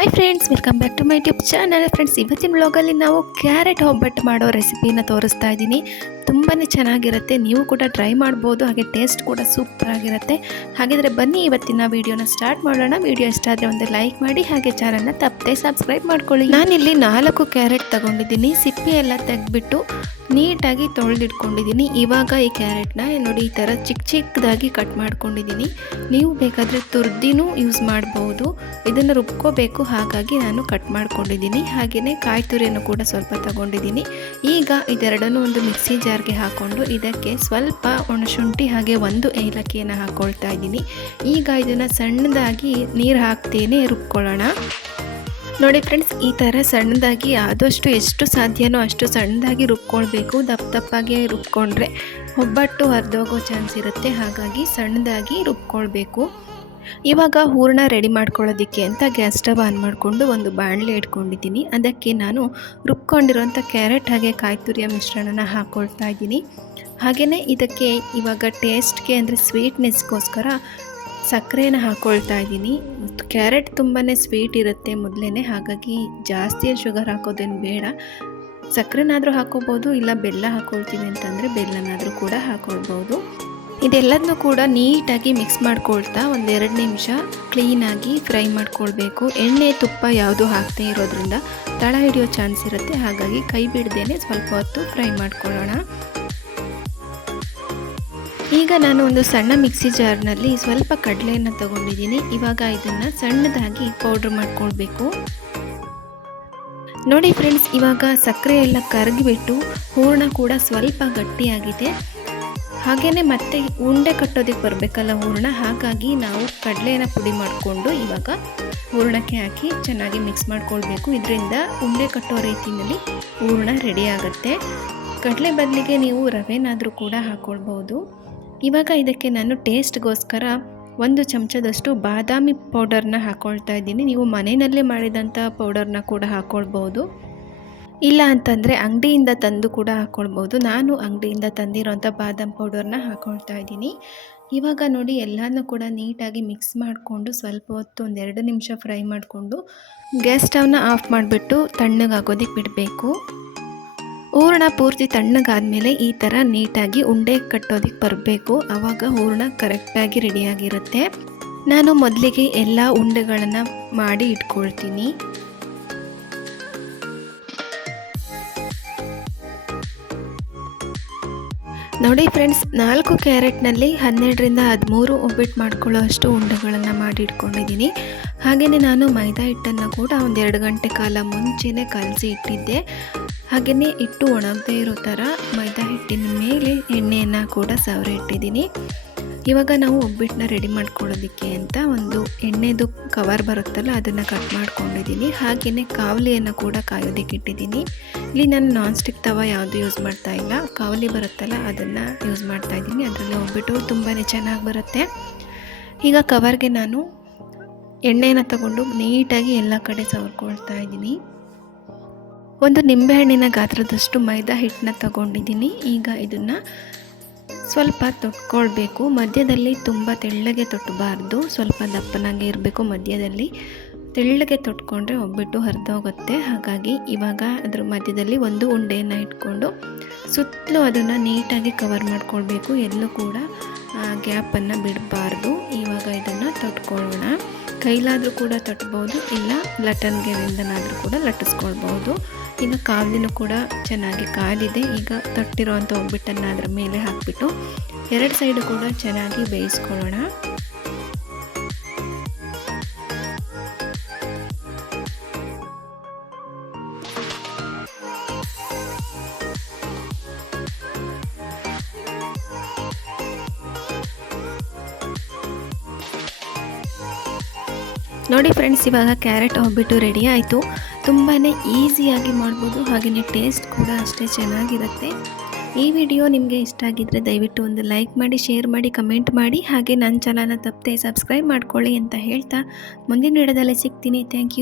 Hi friends, welcome back to my YouTube channel. Friends, ಇವತ್ತಿನ ವ್ಲಾಗಲ್ಲಿ ನಾವು ಕ್ಯಾರೆಟ್ ಒಬ್ಬಟ್ಟು ಮಾಡೋ ರೆಸಿಪಿನ ತೋರಿಸ್ತಾ ಇದ್ದೀನಿ. ತುಂಬಾ ಚೆನ್ನಾಗಿರುತ್ತೆ, ನೀವು ಕೂಡ ಟ್ರೈ ಮಾಡ್ಬೋದು. ಹಾಗೆ ಟೇಸ್ಟ್ ಕೂಡ ಸೂಪರ್ ಆಗಿರುತ್ತೆ. ಹಾಗಿದ್ರೆ ಬನ್ನಿ ಇವತ್ತಿನ ವಿಡಿಯೋನ ಸ್ಟಾರ್ಟ್ ಮಾಡೋಣ. ವಿಡಿಯೋ ಇಷ್ಟ ಆದರೆ ಒಂದು ಲೈಕ್ ಮಾಡಿ, ಹಾಗೆ ಚಾನಲ್ನ ತಪ್ಪದೆ ಸಬ್ಸ್ಕ್ರೈಬ್ ಮಾಡ್ಕೊಳ್ಳಿ. ನಾನಿಲ್ಲಿ 4 ಕ್ಯಾರೆಟ್ ತಗೊಂಡಿದ್ದೀನಿ. ಸಿಪ್ಪೆ ಎಲ್ಲ ತೆಗೆದ್ಬಿಟ್ಟು ನೀಟಾಗಿ ತೊಳೆದಿಟ್ಕೊಂಡಿದ್ದೀನಿ. ಇವಾಗ ಈ ಕ್ಯಾರೆಟ್ನ ನೋಡಿ ಈ ಥರ ಚಿಕ್ಕ ಚಿಕ್ಕದಾಗಿ ಕಟ್ ಮಾಡ್ಕೊಂಡಿದ್ದೀನಿ. ನೀವು ಬೇಕಾದರೆ ತುರ್ದಿನೂ ಯೂಸ್ ಮಾಡ್ಬೋದು. ಇದನ್ನು ರುಬ್ಕೋಬೇಕು, ಹಾಗಾಗಿ ನಾನು ಕಟ್ ಮಾಡ್ಕೊಂಡಿದ್ದೀನಿ. ಹಾಗೆಯೇ ಕಾಯಿ ತುರಿಯನ್ನು ಕೂಡ ಸ್ವಲ್ಪ ತಗೊಂಡಿದ್ದೀನಿ. ಈಗ ಇದೆರಡನ್ನೂ ಒಂದು ಮಿಕ್ಸಿ ಜಾರ್ಗೆ ಹಾಕ್ಕೊಂಡು ಇದಕ್ಕೆ ಸ್ವಲ್ಪ ಒಣಶುಂಠಿ ಹಾಗೆ 1 ಏಲಕ್ಕಿಯನ್ನು ಹಾಕ್ಕೊಳ್ತಾ ಇದ್ದೀನಿ. ಈಗ ಇದನ್ನು ಸಣ್ಣದಾಗಿ ನೀರು ಹಾಕ್ತೇನೆ ರುಬ್ಕೊಳ್ಳೋಣ. ನೋಡಿ ಫ್ರೆಂಡ್ಸ್, ಈ ಥರ ಸಣ್ಣದಾಗಿ ಆದಷ್ಟು ಎಷ್ಟು ಸಾಧ್ಯನೋ ಅಷ್ಟು ಸಣ್ಣದಾಗಿ ರುಬ್ಕೊಳ್ಬೇಕು. ದಪ್ಪಾಗಿ ರುಬ್ಕೊಂಡ್ರೆ ಒಬ್ಬಟ್ಟು ಹರಿದೋಗೋ ಚಾನ್ಸ್ ಇರುತ್ತೆ. ಹಾಗಾಗಿ ಸಣ್ಣದಾಗಿ ರುಬ್ಕೊಳ್ಬೇಕು. ಇವಾಗ ಹೂರಣ ರೆಡಿ ಮಾಡ್ಕೊಳ್ಳೋದಕ್ಕೆ ಅಂತ ಗ್ಯಾಸ್ ಸ್ಟವ್ ಆನ್ ಮಾಡಿಕೊಂಡು ಒಂದು ಬಾಣಲೆ ಇಟ್ಕೊಂಡಿದ್ದೀನಿ. ಅದಕ್ಕೆ ನಾನು ರುಬ್ಕೊಂಡಿರೋಂಥ ಕ್ಯಾರೆಟ್ ಹಾಗೆ ಕಾಯಿ ತುರಿಯ ಮಿಶ್ರಣನ ಹಾಕ್ಕೊಳ್ತಾ ಇದ್ದೀನಿ. ಹಾಗೆಯೇ ಇದಕ್ಕೆ ಇವಾಗ ಟೇಸ್ಟ್ಗೆ ಅಂದರೆ ಸ್ವೀಟ್ನೆಸ್ಗೋಸ್ಕರ ಸಕ್ಕರೆನ ಹಾಕ್ಕೊಳ್ತಾ ಇದ್ದೀನಿ. ಕ್ಯಾರೆಟ್ ತುಂಬಾ ಸ್ವೀಟ್ ಇರುತ್ತೆ ಮೊದಲೇ, ಹಾಗಾಗಿ ಜಾಸ್ತಿ ಶುಗರ್ ಹಾಕೋದೇನು ಬೇಡ. ಸಕ್ಕರೆನಾದರೂ ಹಾಕೋಬೋದು, ಇಲ್ಲ ಬೆಲ್ಲ ಹಾಕ್ಕೊಳ್ತೀವಿ ಅಂತಂದರೆ ಬೆಲ್ಲನಾದರೂ ಕೂಡ ಹಾಕ್ಕೊಳ್ಬೋದು. ಇದೆಲ್ಲದನ್ನೂ ಕೂಡ ನೀಟಾಗಿ ಮಿಕ್ಸ್ ಮಾಡ್ಕೊಳ್ತಾ 1-2 ನಿಮಿಷ ಕ್ಲೀನಾಗಿ ಫ್ರೈ ಮಾಡ್ಕೊಳ್ಬೇಕು. ಎಣ್ಣೆ ತುಪ್ಪ ಯಾವುದು ಹಾಕ್ದೇ ಇರೋದ್ರಿಂದ ತಳ ಹಿಡಿಯೋ ಚಾನ್ಸ್ ಇರುತ್ತೆ. ಹಾಗಾಗಿ ಕೈ ಬಿಡದೇನೆ ಸ್ವಲ್ಪ ಹೊತ್ತು ಫ್ರೈ ಮಾಡ್ಕೊಳ್ಳೋಣ. ಈಗ ನಾನು ಒಂದು ಸಣ್ಣ ಮಿಕ್ಸಿ ಜಾರ್ನಲ್ಲಿ ಸ್ವಲ್ಪ ಕಡಲೆಯನ್ನು ತಗೊಂಡಿದ್ದೀನಿ. ಇವಾಗ ಇದನ್ನು ಸಣ್ಣದಾಗಿ ಪೌಡ್ರ್ ಮಾಡ್ಕೊಳ್ಬೇಕು. ನೋಡಿ ಫ್ರೆಂಡ್ಸ್, ಇವಾಗ ಸಕ್ಕರೆ ಎಲ್ಲ ಕರಗಿಬಿಟ್ಟು ಹೂರಣ ಕೂಡ ಸ್ವಲ್ಪ ಗಟ್ಟಿಯಾಗಿದೆ. ಹಾಗೆಯೇ ಮತ್ತೆ ಉಂಡೆ ಕಟ್ಟೋದಕ್ಕೆ ಬರಬೇಕಲ್ಲ ಹೂರಣ, ಹಾಗಾಗಿ ನಾವು ಕಡಲೆಯನ್ನು ಪುಡಿ ಮಾಡಿಕೊಂಡು ಇವಾಗ ಹೂರಣಕ್ಕೆ ಹಾಕಿ ಚೆನ್ನಾಗಿ ಮಿಕ್ಸ್ ಮಾಡ್ಕೊಳ್ಬೇಕು. ಇದರಿಂದ ಉಂಡೆ ಕಟ್ಟೋ ರೀತಿಯಲ್ಲಿ ಹೂರಣ ರೆಡಿ ಆಗುತ್ತೆ. ಕಡಲೆ ಬದಲಿಗೆ ನೀವು ರವೆನಾದರೂ ಕೂಡ ಹಾಕ್ಕೊಳ್ಬೋದು. ಇವಾಗ ಇದಕ್ಕೆ ನಾನು ಟೇಸ್ಟ್ಗೋಸ್ಕರ 1 ಚಮಚದಷ್ಟು ಬಾದಾಮಿ ಪೌಡರ್ನ ಹಾಕ್ಕೊಳ್ತಾ ಇದ್ದೀನಿ. ನೀವು ಮನೆಯಲ್ಲೇ ಮಾಡಿದಂಥ ಪೌಡರ್ನ ಕೂಡ ಹಾಕ್ಕೊಳ್ಬೋದು, ಇಲ್ಲ ಅಂತಂದರೆ ಅಂಗಡಿಯಿಂದ ತಂದು ಕೂಡ ಹಾಕ್ಕೊಳ್ಬೋದು. ನಾನು ಅಂಗಡಿಯಿಂದ ತಂದಿರೋಂಥ ಬಾದಾಮಿ ಪೌಡರ್ನ ಹಾಕ್ಕೊಳ್ತಾ ಇದ್ದೀನಿ. ಇವಾಗ ನೋಡಿ ಎಲ್ಲನೂ ಕೂಡ ನೀಟಾಗಿ ಮಿಕ್ಸ್ ಮಾಡಿಕೊಂಡು ಸ್ವಲ್ಪ ಹೊತ್ತು 1-2 ನಿಮಿಷ ಫ್ರೈ ಮಾಡಿಕೊಂಡು ಗ್ಯಾಸ್ ಸ್ಟವ್ನ ಆಫ್ ಮಾಡಿಬಿಟ್ಟು ತಣ್ಣಗಾಗೋದಕ್ಕೆ ಬಿಡಬೇಕು. ಹೂರಣ ಪೂರ್ತಿ ತಣ್ಣಗಾದ್ಮೇಲೆ ಈ ಥರ ನೀಟಾಗಿ ಉಂಡೆ ಕಟ್ಟೋದಕ್ಕೆ ಬರಬೇಕು. ಆವಾಗ ಹೂರಣ ಕರೆಕ್ಟಾಗಿ ರೆಡಿಯಾಗಿರುತ್ತೆ. ನಾನು ಮೊದಲಿಗೆ ಎಲ್ಲ ಉಂಡೆಗಳನ್ನು ಮಾಡಿ ಇಟ್ಕೊಳ್ತೀನಿ. ನೋಡಿ ಫ್ರೆಂಡ್ಸ್, 4 ಕ್ಯಾರೆಟ್ನಲ್ಲಿ 12ರಿಂದ 13 ಒಬ್ಬಟ್ಟು ಮಾಡ್ಕೊಳ್ಳೋ ಅಷ್ಟು ಉಂಡೆಗಳನ್ನು ಮಾಡಿ ಇಟ್ಕೊಂಡಿದ್ದೀನಿ. ಹಾಗೆಯೇ ನಾನು ಮೈದಾ ಹಿಟ್ಟನ್ನು ಕೂಡ 1-2 ಗಂಟೆ ಕಾಲ ಮುಂಚೆನೇ ಕಲಸಿ ಇಟ್ಟಿದ್ದೆ. ಹಾಗೆಯೇ ಹಿಟ್ಟು ಒಣಗದೇ ಇರೋ ಥರ ಮೈದಾ ಹಿಟ್ಟಿನ ಮೇಲೆ ಎಣ್ಣೆಯನ್ನು ಕೂಡ ಸವರಿ ಇಟ್ಟಿದ್ದೀನಿ. ಇವಾಗ ನಾವು ಒಬ್ಬಟ್ಟನ್ನ ರೆಡಿ ಮಾಡ್ಕೊಳ್ಳೋದಕ್ಕೆ ಅಂತ ಒಂದು ಎಣ್ಣೆದು ಕವರ್ ಬರುತ್ತಲ್ಲ ಅದನ್ನು ಕಟ್ ಮಾಡ್ಕೊಂಡಿದ್ದೀನಿ. ಹಾಗೆಯೇ ಕಾವಲಿಯನ್ನು ಕೂಡ ಕಾಯೋದಕ್ಕೆ ಇಟ್ಟಿದ್ದೀನಿ. ಇಲ್ಲಿ ನಾನು ನಾನ್ ಸ್ಟಿಕ್ ತವ ಯಾವುದು ಯೂಸ್ ಮಾಡ್ತಾ ಇಲ್ಲ, ಕಾವಲಿ ಬರುತ್ತಲ್ಲ ಅದನ್ನು ಯೂಸ್ ಮಾಡ್ತಾ ಇದ್ದೀನಿ. ಅದರಲ್ಲಿ ಒಬ್ಬಟ್ಟು ತುಂಬಾ ಚೆನ್ನಾಗಿ ಬರುತ್ತೆ. ಈಗ ಕವರ್ಗೆ ನಾನು ಎಣ್ಣೆನ ತಗೊಂಡು ನೀಟಾಗಿ ಎಲ್ಲ ಕಡೆ ಸವರ್ಕೊಳ್ತಾ ಇದ್ದೀನಿ. ಒಂದು ನಿಂಬೆಹಣ್ಣಿನ ಗಾತ್ರದಷ್ಟು ಮೈದಾ ಹಿಟ್ಟನ್ನ ತಗೊಂಡಿದ್ದೀನಿ. ಈಗ ಇದನ್ನು ಸ್ವಲ್ಪ ತೊಟ್ಕೊಳ್ಬೇಕು. ಮಧ್ಯದಲ್ಲಿ ತುಂಬ ತೆಳ್ಳಗೆ ತೊಟ್ಟಬಾರ್ದು, ಸ್ವಲ್ಪ ದಪ್ಪನಾಗೆ ಇರಬೇಕು. ಮಧ್ಯದಲ್ಲಿ ತೆಳ್ಳಗೆ ತೊಟ್ಕೊಂಡ್ರೆ ಒಬ್ಬಟ್ಟು ಹರಿದೋಗುತ್ತೆ. ಹಾಗಾಗಿ ಇವಾಗ ಅದರ ಮಧ್ಯದಲ್ಲಿ ಒಂದು ಉಂಡೆಯನ್ನು ಇಟ್ಕೊಂಡು ಸುತ್ತಲೂ ಅದನ್ನು ನೀಟಾಗಿ ಕವರ್ ಮಾಡ್ಕೊಳ್ಬೇಕು. ಎಲ್ಲೂ ಕೂಡ ಗ್ಯಾಪನ್ನು ಬಿಡಬಾರ್ದು. ಇವಾಗ ಇದನ್ನು ತೊಟ್ಕೊಳ್ಳೋಣ. ಕೈಲಾದರೂ ಕೂಡ ತಟ್ಬೋದು, ಇಲ್ಲ ಲಟನ್ಗೆರಿಂದನಾದರೂ ಕೂಡ ಲಟ್ಟಿಸ್ಕೊಳ್ಬೋದು. ಈಗ ಕಾವಲಿನೂ ಕೂಡ ಚೆನ್ನಾಗಿ ಕಾದಿದೆ. ಈಗ ತೊಟ್ಟಿರೋವಂಥ ಒಬ್ಬಟ್ಟನ್ನು ಅದರ ಮೇಲೆ ಹಾಕಿಬಿಟ್ಟು 2 ಸೈಡು ಕೂಡ ಚೆನ್ನಾಗಿ ಬೇಯಿಸ್ಕೊಳ್ಳೋಣ. ನೋಡಿ ಫ್ರೆಂಡ್ಸ್, ಇವಾಗ ಕ್ಯಾರೆಟ್ ಒಬ್ಬಟ್ಟು ರೆಡಿ ಆಯಿತು. ತುಂಬಾ ಈಸಿಯಾಗಿ ಮಾಡ್ಬೋದು, ಹಾಗೆಯೇ ಟೇಸ್ಟ್ ಕೂಡ ಅಷ್ಟೇ ಚೆನ್ನಾಗಿರುತ್ತೆ. ಈ ವಿಡಿಯೋ ನಿಮಗೆ ಇಷ್ಟ ಆಗಿದ್ದರೆ ದಯವಿಟ್ಟು ಒಂದು ಲೈಕ್ ಮಾಡಿ, ಶೇರ್ ಮಾಡಿ, ಕಮೆಂಟ್ ಮಾಡಿ. ಹಾಗೆ ನನ್ನ ಚಾನಲ್ನ ತಪ್ಪದೆ ಸಬ್ಸ್ಕ್ರೈಬ್ ಮಾಡ್ಕೊಳ್ಳಿ ಅಂತ ಹೇಳ್ತಾ ಮುಂದಿನ ವಿಡಿಯೋದಲ್ಲಿ ಸಿಗ್ತೀನಿ. Thank you.